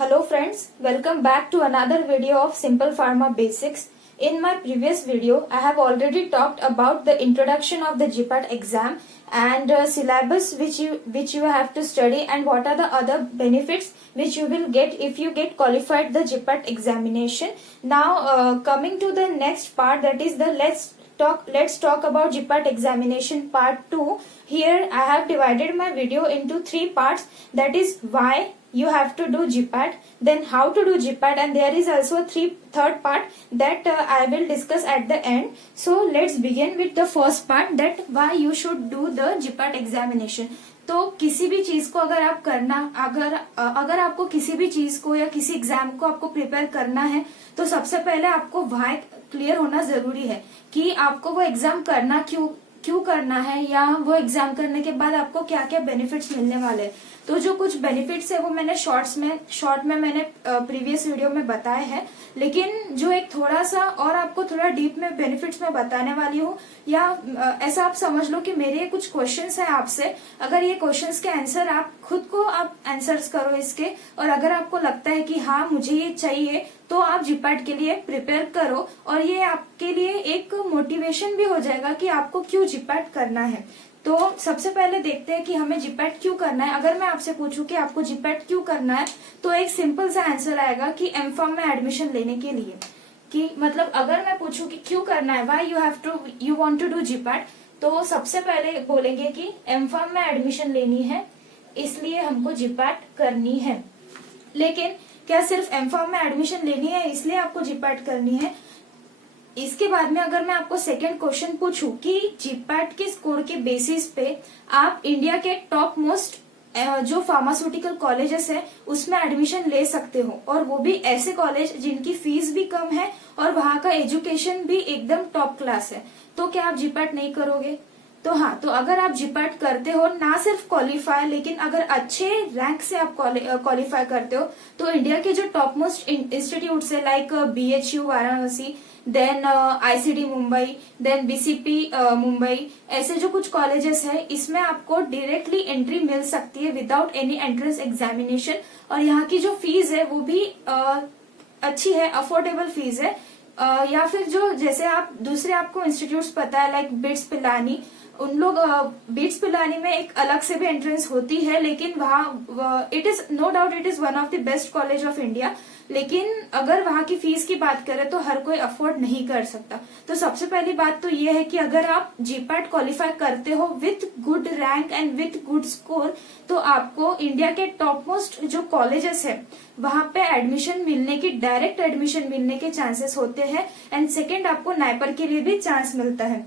Hello friends, welcome back to another video of Simple Pharma Basics. In my previous video, I have already talked about the introduction of the GPAT exam and syllabus which you have to study and what are the other benefits which you will get if you get qualified the GPAT examination. Now coming to the next part, that is the let's talk about GPAT examination part 2. Here I have divided my video into 3 parts, that is why you have to do GPAT, then how to do GPAT, and there is also a third part that I will discuss at the end. So let's begin with the first part, that why you should do the GPAT examination. तो किसी भी चीज को अगर आप करना अगर आपको किसी भी चीज को या किसी एग्जाम को आपको प्रिपेयर करना है तो सबसे पहले आपको व्हाई क्लियर होना जरूरी है कि आपको वो एग्जाम करना क्यों करना है, या वो एग्जाम करने के बाद आपको क्या क्या बेनिफिट्स मिलने वाले हैं. तो जो कुछ बेनिफिट्स है वो मैंने शॉर्ट में मैंने प्रीवियस वीडियो में बताए हैं, लेकिन जो एक थोड़ा सा और आपको थोड़ा डीप में बेनिफिट्स में बताने वाली हूँ, या ऐसा आप समझ लो कि मेरे कुछ क्वेश्चंस हैं आपसे. अगर ये क्वेश्चंस के आंसर आप खुद को आप आंसर्स करो इसके, और अगर आपको लगता है कि हाँ मुझे ये चाहिए, तो आप जीपैट के लिए प्रिपेयर करो, और ये आपके लिए एक मोटिवेशन भी हो जाएगा कि आपको क्यों जीपैट करना है. तो सबसे पहले देखते हैं कि हमें जीपैट क्यों करना है. अगर मैं आपसे पूछूं कि आपको जीपैट क्यों करना है, तो एक सिंपल सा आंसर आएगा कि एमफार्म में एडमिशन लेने के लिए. कि मतलब अगर मैं पूछूं कि क्यों करना है, why you want to do GPAT, तो सबसे पहले बोलेंगे कि एमफार्म में एडमिशन लेनी है, इसलिए हमको जीपैट करनी है. लेकिन क्या सिर्फ एमफार्म में एडमिशन लेनी है इसलिए आपको जीपैट करनी है? इसके बाद में अगर मैं आपको सेकंड क्वेश्चन पूछूं कि जीपैट के स्कोर के बेसिस पे आप इंडिया के टॉप मोस्ट जो फार्मास्यूटिकल कॉलेजेस है उसमें एडमिशन ले सकते हो, और वो भी ऐसे कॉलेज जिनकी फीस भी कम है और वहां का एजुकेशन भी एकदम टॉप क्लास है. तो क्या आप जीपैट नहीं करोगे? तो हाँ, तो अगर आप जीपैट करते हो, ना सिर्फ क्वालिफाई, लेकिन अगर अच्छे रैंक से आप क्वालिफाई करते हो, तो इंडिया के जो टॉप मोस्ट इंस्टीट्यूट है like BHU Varanasi, then ICD Mumbai, then BCP Mumbai, ऐसे जो कुछ कॉलेजेस है इसमें आपको डायरेक्टली एंट्री मिल सकती है विदाउट एनी एंट्रेंस एग्जामिनेशन. और यहाँ की जो फीस है वो भी अच्छी है, अफोर्डेबल फीस है. या फिर जो जैसे आप दूसरे आपको इंस्टीट्यूट्स पता है लाइक बिट्स पिलानी, उन लोग बिट्स पिलानी में एक अलग से भी एंट्रेंस होती है, लेकिन वहाँ it is no doubt it is one of the best college of India. लेकिन अगर वहाँ की फीस की बात करें तो हर कोई अफोर्ड नहीं कर सकता. तो सबसे पहली बात तो ये है कि अगर आप जीपैट क्वालिफाई करते हो with good rank and with good score, तो आपको इंडिया के टॉप मोस्ट जो कॉलेजेस है वहां पे एडमिशन मिलने की, डायरेक्ट एडमिशन मिलने के चांसेस होते हैं. एंड सेकेंड, आपको नाइपर के लिए भी चांस मिलता है.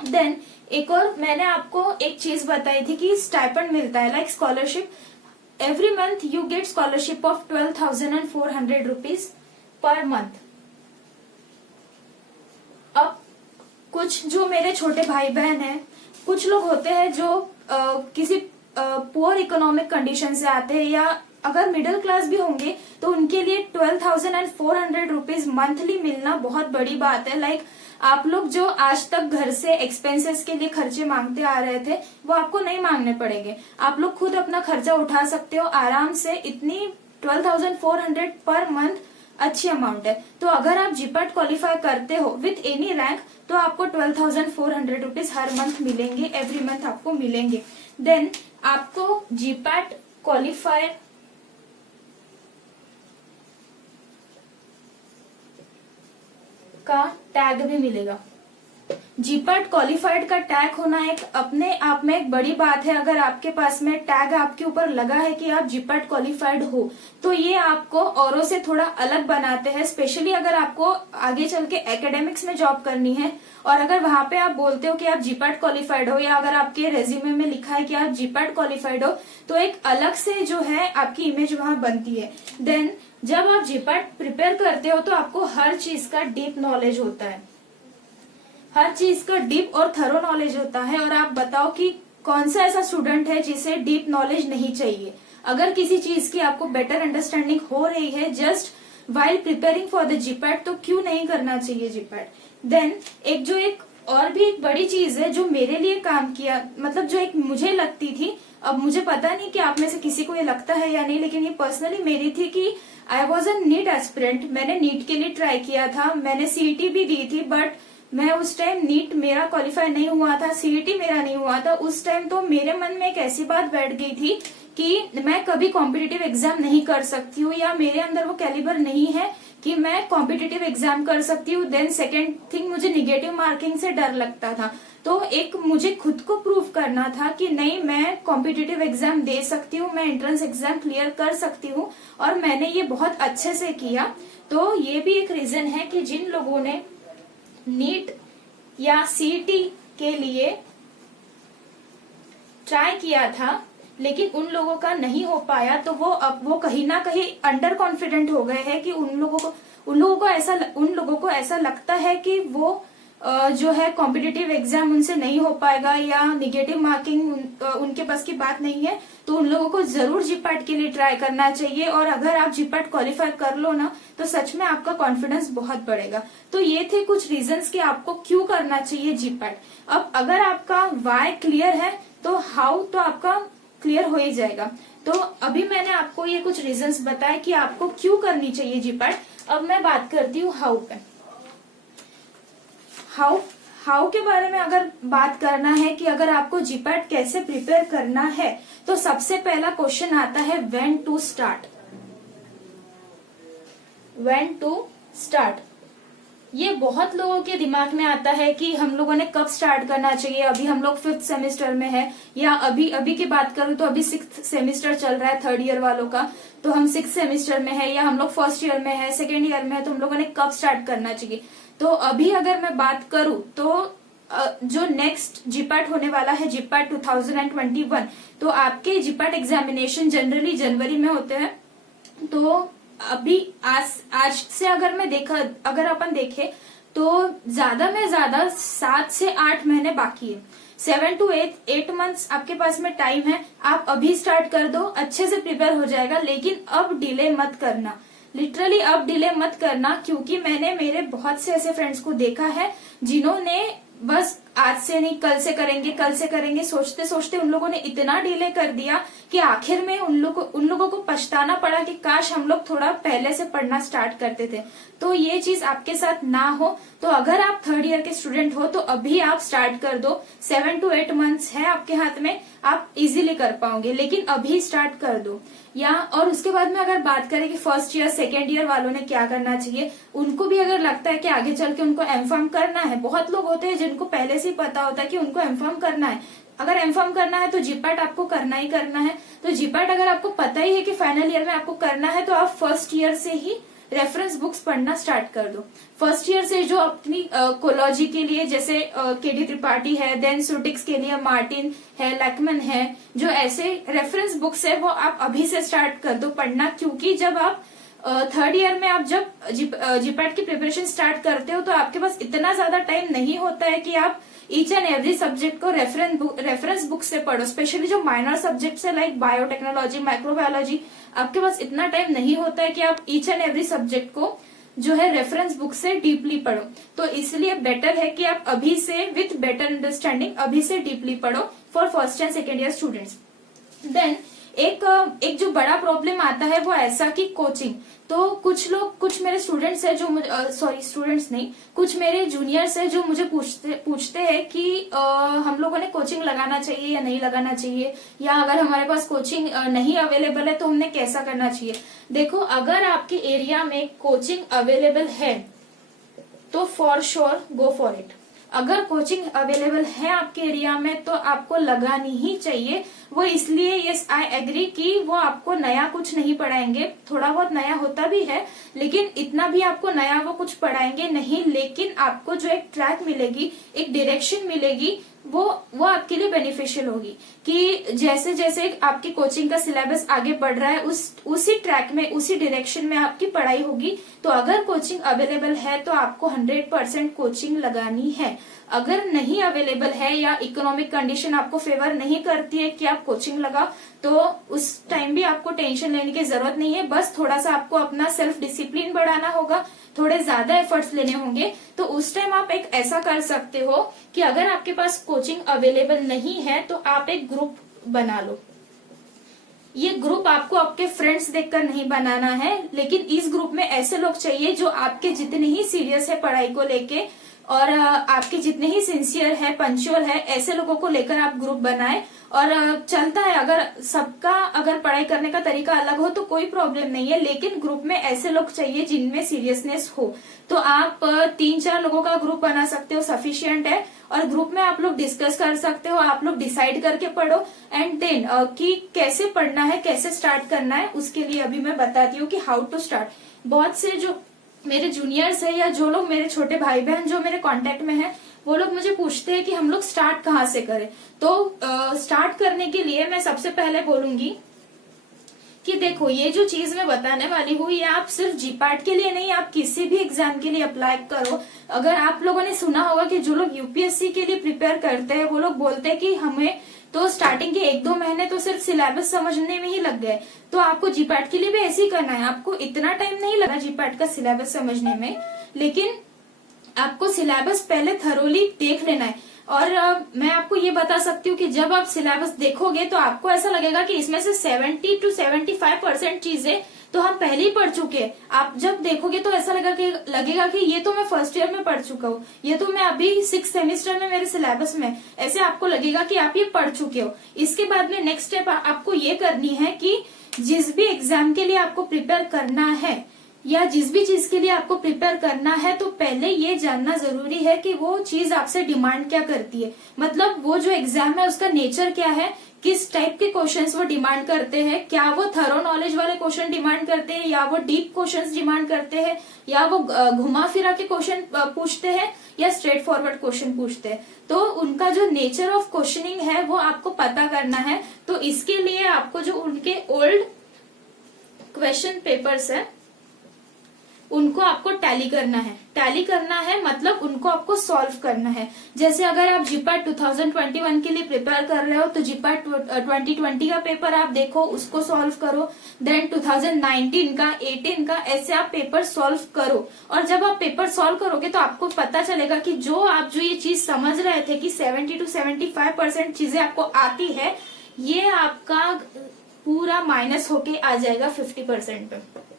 देन एक और मैंने आपको एक चीज बताई थी कि स्टाइपेंड मिलता है like scholarship. Every month you get scholarship of 12,400 rupees per month. अब कुछ जो मेरे छोटे भाई बहन हैं, कुछ लोग होते हैं जो किसी पुअर इकोनॉमिक कंडीशन से आते हैं, या अगर मिडिल क्लास भी होंगे तो उनके लिए 12,400 रुपीज मंथली मिलना बहुत बड़ी बात है. लाइक आप लोग जो आज तक घर से एक्सपेंसेस के लिए खर्चे मांगते आ रहे थे वो आपको नहीं मांगने पड़ेंगे. आप लोग खुद अपना खर्चा उठा सकते हो आराम से. इतनी 12,400 पर मंथ अच्छी अमाउंट है. तो अगर आप जीपैट क्वालिफाई करते हो विथ एनी रैंक, तो आपको 12,400 रुपीज हर मंथ मिलेंगे, एवरी मंथ आपको मिलेंगे. देन आपको जीपैट क्वालिफाई का टैग भी मिलेगा. जीपैट क्वालिफाइड का टैग होना एक अपने आप में एक बड़ी बात है. अगर आपके पास में टैग आपके ऊपर लगा है कि आप जीपैट क्वालिफाइड हो, तो ये आपको औरों से थोड़ा अलग बनाते हैं. स्पेशली अगर आपको आगे चल के एकेडमिक्स में जॉब करनी है, और अगर वहां पे आप बोलते हो कि आप जीपैट क्वालिफाइड हो, या अगर आपके रेज्यूमे में लिखा है कि आप जीपैट क्वालिफाइड हो, तो एक अलग से जो है आपकी इमेज वहां बनती है. देन जब आप जीपैट प्रिपेयर करते हो तो आपको हर चीज का डीप नॉलेज होता है, हर चीज का डीप और थरो नॉलेज होता है. और आप बताओ कि कौन सा ऐसा स्टूडेंट है जिसे डीप नॉलेज नहीं चाहिए. अगर किसी चीज की आपको बेटर अंडरस्टैंडिंग हो रही है just while preparing for the GPAT, तो क्यों नहीं करना चाहिए जीपैट. देन एक और भी एक बड़ी चीज है जो मेरे लिए काम किया, मतलब जो एक मुझे लगती थी, अब मुझे पता नहीं कि आप में से किसी को ये लगता है या नहीं, लेकिन ये पर्सनली मेरी थी कि I was a NEET aspirant. मैंने नीट के लिए ट्राई किया था, मैंने सीईटी भी दी थी, बट मैं उस टाइम नीट मेरा क्वालिफाई नहीं हुआ था, सीईटी मेरा नहीं हुआ था उस टाइम। तो मेरे मन में एक ऐसी बात बैठ गई थी कि मैं कभी कॉम्पिटिटिव एग्जाम नहीं कर सकती हूँ, या मेरे अंदर वो कैलिबर नहीं है कि मैं कॉम्पिटिटिव एग्जाम कर सकती हूँ। देन सेकेंड थिंग, मुझे निगेटिव मार्किंग से डर लगता था। तो एक मुझे खुद को प्रूव करना था कि नहीं, मैं कॉम्पिटिटिव एग्जाम दे सकती हूँ, मैं एंट्रेंस एग्जाम क्लियर कर सकती हूँ, और मैंने ये बहुत अच्छे से किया। तो ये भी एक रीजन है कि जिन लोगों ने नीट या सीईटी के लिए ट्राई किया था लेकिन उन लोगों का नहीं हो पाया, तो वो कहीं ना कहीं अंडर कॉन्फिडेंट हो गए हैं कि उन लोगों को ऐसा लगता है कि वो जो है कॉम्पिटिटिव एग्जाम उनसे नहीं हो पाएगा, या निगेटिव मार्किंग उनके बस की बात नहीं है। तो उन लोगों को जरूर जीपैट के लिए ट्राई करना चाहिए, और अगर आप जीपैट क्वालिफाई कर लो ना, तो सच में आपका कॉन्फिडेंस बहुत बढ़ेगा। तो ये थे कुछ रीजंस कि आपको क्यों करना चाहिए जीपैट। अब अगर आपका वाई क्लियर है तो हाउ तो आपका क्लियर हो ही जाएगा। तो अभी मैंने आपको ये कुछ रीजंस बताए कि आपको क्यों करनी चाहिए जीपैट। अब मैं बात करती हूँ हाउ पे। हाउ के बारे में अगर बात करना है कि अगर आपको जीपैट कैसे प्रिपेयर करना है, तो सबसे पहला क्वेश्चन आता है when to start. When to start, ये बहुत लोगों के दिमाग में आता है कि हम लोगों ने कब स्टार्ट करना चाहिए। अभी हम लोग 5th सेमेस्टर में है, या अभी की बात करूं तो अभी 6th सेमेस्टर चल रहा है 3rd ईयर वालों का, तो हम 6th सेमेस्टर में है, या हम लोग 1st ईयर में है, 2nd ईयर में है, तो हम लोगों ने कब स्टार्ट करना चाहिए। तो अभी अगर मैं बात करूं तो जो नेक्स्ट जीपैट होने वाला है, जीपैट 2021, तो आपके जीपैट एग्जामिनेशन जनरली जनवरी में होते हैं। तो अभी आज से अगर अपन देखें तो ज्यादा में ज्यादा 7 से 8 महीने बाकी है। 7 to 8 मंथ्स आपके पास में टाइम है। आप अभी स्टार्ट कर दो, अच्छे से प्रिपेयर हो जाएगा, लेकिन अब डिले मत करना, लिटरली अब डिले मत करना, क्योंकि मैंने मेरे बहुत से ऐसे फ्रेंड्स को देखा है जिन्होंने बस आज से नहीं कल से करेंगे सोचते सोचते उन लोगों ने इतना डिले कर दिया कि आखिर में उन लोगों को पछताना पड़ा कि काश हम लोग थोड़ा पहले से पढ़ना स्टार्ट करते थे। तो ये चीज आपके साथ ना हो। तो अगर आप 3rd ईयर के स्टूडेंट हो तो अभी आप स्टार्ट कर दो। 7 to 8 मंथ्स है आपके हाथ में, आप इजीली कर पाओगे, लेकिन अभी स्टार्ट कर दो। और उसके बाद में अगर बात करें कि 1st ईयर 2nd ईयर वालों ने क्या करना चाहिए, उनको भी अगर लगता है कि आगे चल के उनको एमफार्म करना है, बहुत लोग होते हैं जिनको पहले से ही पता होता है कि उनको एमफार्म करना है। अगर एमफार्म करना है तो जीपैट आपको करना ही करना है। तो जीपैट अगर आपको पता ही है कि फाइनल ईयर में आपको करना है, तो आप 1st ईयर से ही रेफरेंस बुक्स पढ़ना स्टार्ट कर दो। 1st ईयर से जो अपनी कोलॉजी के लिए जैसे केडी त्रिपाठी है, देन सुटिक्स के लिए मार्टिन है, लैकमन है, जो ऐसे रेफरेंस बुक्स है वो आप अभी से स्टार्ट कर दो पढ़ना। क्योंकि जब आप 3rd ईयर में आप जब जीपैट की प्रिपरेशन स्टार्ट करते हो तो आपके पास इतना ज्यादा टाइम नहीं होता है कि आप ईच एंड एवरी सब्जेक्ट को रेफरेंस बुक से पढ़ो। स्पेशली जो माइनर सब्जेक्ट्स है लाइक बायोटेक्नोलॉजी, माइक्रोबायोलॉजी, आपके पास इतना टाइम नहीं होता है कि आप ईच एंड एवरी सब्जेक्ट को जो है रेफरेंस बुक से डीपली पढ़ो। तो इसलिए बेटर है कि आप अभी से विथ बेटर अंडरस्टैंडिंग अभी से डीपली पढ़ो for 1st and 2nd year students. Then एक जो बड़ा प्रॉब्लम आता है वो ऐसा कि कोचिंग। तो कुछ मेरे स्टूडेंट्स है जो स्टूडेंट्स नहीं, कुछ मेरे जूनियर्स है जो मुझे पूछते हैं कि हम लोगों ने कोचिंग लगाना चाहिए या नहीं लगाना चाहिए, या अगर हमारे पास कोचिंग नहीं अवेलेबल है तो हमने कैसा करना चाहिए। देखो, अगर आपके एरिया में कोचिंग अवेलेबल है तो for sure go for it. अगर कोचिंग अवेलेबल है आपके एरिया में तो आपको लगानी ही चाहिए। वो इसलिए, यस आई एग्री, कि वो आपको नया कुछ नहीं पढ़ाएंगे, थोड़ा बहुत नया होता भी है लेकिन इतना भी आपको नया वो कुछ पढ़ाएंगे नहीं, लेकिन आपको जो एक ट्रैक मिलेगी, एक डायरेक्शन मिलेगी, वो आपके लिए बेनिफिशियल होगी। कि जैसे जैसे आपकी कोचिंग का सिलेबस आगे बढ़ रहा है उसी ट्रैक में, उसी डायरेक्शन में आपकी पढ़ाई होगी। तो अगर कोचिंग अवेलेबल है तो आपको 100% कोचिंग लगानी है। अगर नहीं अवेलेबल है या इकोनॉमिक कंडीशन आपको फेवर नहीं करती है कि आप कोचिंग लगाओ, तो उस टाइम भी आपको टेंशन लेने की जरूरत नहीं है। बस थोड़ा सा आपको अपना सेल्फ डिसिप्लिन बढ़ाना होगा, थोड़े ज्यादा एफर्ट्स लेने होंगे। तो उस टाइम आप एक ऐसा कर सकते हो कि अगर आपके पास कोचिंग अवेलेबल नहीं है तो आप एक ग्रुप बना लो। ये ग्रुप आपको आपके फ्रेंड्स देखकर नहीं बनाना है, लेकिन इस ग्रुप में ऐसे लोग चाहिए जो आपके जितने ही सीरियस है पढ़ाई को लेके और आपके जितने ही सिंसियर है, पंक्चुअल है, ऐसे लोगों को लेकर आप ग्रुप बनाए। और चलता है, अगर सबका अगर पढ़ाई करने का तरीका अलग हो तो कोई प्रॉब्लम नहीं है, लेकिन ग्रुप में ऐसे लोग चाहिए जिनमें सीरियसनेस हो। तो आप 3-4 लोगों का ग्रुप बना सकते हो, सफिशिएंट है। और ग्रुप में आप लोग डिस्कस कर सकते हो, आप लोग डिसाइड करके पढ़ो एंड देन कि कैसे पढ़ना है, कैसे स्टार्ट करना है, उसके लिए अभी मैं बताती हूँ कि हाउ टू स्टार्ट। बहुत से जो मेरे जूनियर्स है या जो लोग मेरे छोटे भाई बहन जो मेरे कांटेक्ट में है, वो लोग मुझे पूछते हैं कि हम लोग स्टार्ट कहाँ से करें। तो स्टार्ट करने के लिए मैं सबसे पहले बोलूंगी कि देखो, ये जो चीज मैं बताने वाली हूँ ये आप सिर्फ जीपाट के लिए नहीं, आप किसी भी एग्जाम के लिए अप्लाई करो। अगर आप लोगों ने सुना होगा कि जो लोग यूपीएससी के लिए प्रिपेयर करते हैं वो लोग बोलते हैं कि हमें तो स्टार्टिंग के 1-2 महीने तो सिर्फ सिलेबस समझने में ही लग गए। तो आपको जीपैट के लिए भी ऐसे ही करना है, आपको इतना टाइम नहीं लगा जीपैट का सिलेबस समझने में, लेकिन आपको सिलेबस पहले थरोली देख लेना है। और मैं आपको ये बता सकती हूँ कि जब आप सिलेबस देखोगे तो आपको ऐसा लगेगा कि इसमें से 70 to 75% चीजें तो हम पहले ही पढ़ चुके हैं। आप जब देखोगे तो ऐसा लगेगा कि ये तो मैं फर्स्ट ईयर में पढ़ चुका हूँ, ये तो मैं अभी 6th सेमेस्टर में मेरे सिलेबस में, ऐसे आपको लगेगा कि आप ये पढ़ चुके हो। इसके बाद में नेक्स्ट स्टेप आपको ये करनी है कि जिस भी एग्जाम के लिए आपको प्रिपेयर करना है या जिस भी चीज के लिए आपको प्रिपेयर करना है, तो पहले ये जानना जरूरी है कि वो चीज आपसे डिमांड क्या करती है। मतलब वो जो एग्जाम है उसका नेचर क्या है, किस टाइप के क्वेश्चंस वो डिमांड करते हैं, क्या वो थरो नॉलेज वाले क्वेश्चन डिमांड करते हैं या वो डीप क्वेश्चंस डिमांड करते हैं या वो घुमा फिरा के क्वेश्चन पूछते हैं या स्ट्रेट फॉरवर्ड क्वेश्चन पूछते हैं। तो उनका जो नेचर ऑफ क्वेश्चनिंग है वो आपको पता करना है। तो इसके लिए आपको जो उनके ओल्ड क्वेश्चन पेपर्स है उनको आपको टैली करना है। टैली करना है मतलब उनको आपको सॉल्व करना है। जैसे अगर आप जीपैट 2021 के लिए प्रिपेयर कर रहे हो तो जीपैट 2020 का पेपर आप देखो, उसको सॉल्व करो। देन 2019 का, 18 का, ऐसे आप पेपर सॉल्व करो। और जब आप पेपर सॉल्व करोगे तो आपको पता चलेगा कि जो ये चीज समझ रहे थे कि 70 to 75% चीजें आपको आती है, ये आपका पूरा माइनस होके आ जाएगा 50% पे।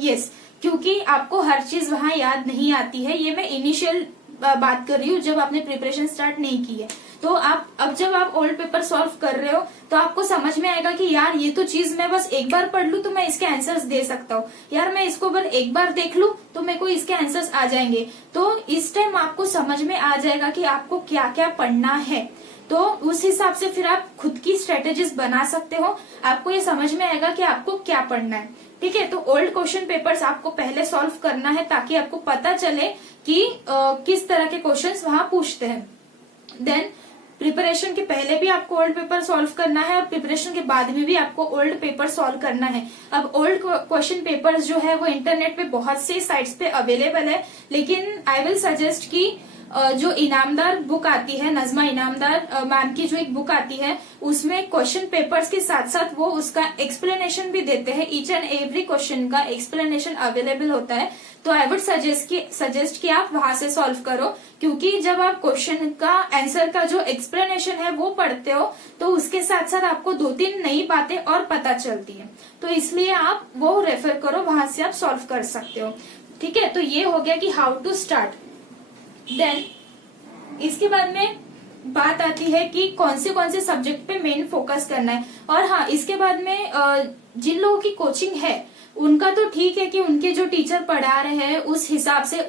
यस, क्योंकि आपको हर चीज वहां याद नहीं आती है। ये मैं इनिशियल बात कर रही हूँ जब आपने प्रिपरेशन स्टार्ट नहीं की है। तो अब जब आप ओल्ड पेपर सॉल्व कर रहे हो तो आपको समझ में आएगा कि यार ये तो चीज मैं बस एक बार पढ़ लूं तो मैं इसके आंसर्स दे सकता हूँ, यार मैं इसको बस एक बार देख लूं तो मेरे को इसके आंसर्स आ जाएंगे। तो इस टाइम आपको समझ में आ जाएगा कि आपको क्या क्या पढ़ना है। तो उस हिसाब से फिर आप खुद की स्ट्रेटेजीज बना सकते हो। आपको ये समझ में आएगा कि आपको क्या पढ़ना है। ठीक है, तो ओल्ड क्वेश्चन पेपर्स आपको पहले सॉल्व करना है ताकि आपको पता चले कि किस तरह के क्वेश्चंस वहां पूछते हैं। देन प्रिपरेशन के पहले भी आपको ओल्ड पेपर सॉल्व करना है और प्रिपरेशन के बाद में भी आपको ओल्ड पेपर सॉल्व करना है। अब ओल्ड क्वेश्चन पेपर्स जो है वो इंटरनेट पे बहुत से साइट्स पे अवेलेबल है, लेकिन आई विल सजेस्ट कि जो इनामदार बुक आती है, नजमा इनामदार मैम की जो एक बुक आती है, उसमें क्वेश्चन पेपर्स के साथ साथ वो उसका एक्सप्लेनेशन भी देते हैं। ईच एंड एवरी क्वेश्चन का एक्सप्लेनेशन अवेलेबल होता है। तो आई वुड सजेस्ट कि आप वहां से सॉल्व करो, क्योंकि जब आप क्वेश्चन का आंसर का जो एक्सप्लेनेशन है वो पढ़ते हो तो उसके साथ साथ आपको 2-3 नई बातें और पता चलती है। तो इसलिए आप वो रेफर करो, वहां से आप सॉल्व कर सकते हो। ठीक है, तो ये हो गया कि हाउ टू स्टार्ट। देन इसके बाद में बात आती है कि कौन से सब्जेक्ट पे मेन फोकस करना है। और हाँ, इसके बाद में जिन लोगों की कोचिंग है उनका तो ठीक है कि उनके जो टीचर पढ़ा रहे हैं उस हिसाब से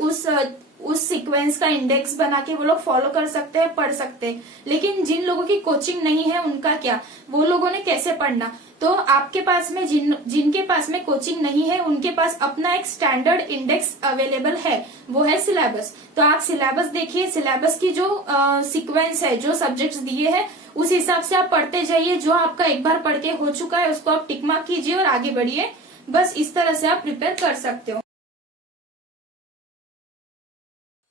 उस सीक्वेंस का इंडेक्स बना के वो लोग फॉलो कर सकते हैं, पढ़ सकते हैं। लेकिन जिन लोगों की कोचिंग नहीं है उनका क्या, वो लोगों ने कैसे पढ़ना। तो आपके पास में जिनके पास में कोचिंग नहीं है उनके पास अपना एक स्टैंडर्ड इंडेक्स अवेलेबल है, वो है सिलेबस। तो आप सिलेबस देखिए, सिलेबस की जो सीक्वेंस है, जो सब्जेक्ट्स दिए हैं उस हिसाब से आप पढ़ते जाइए। जो आपका एक बार पढ़ के हो चुका है उसको आप टिक मार्क कीजिए और आगे बढ़िए। बस इस तरह से आप प्रिपेयर कर सकते हो।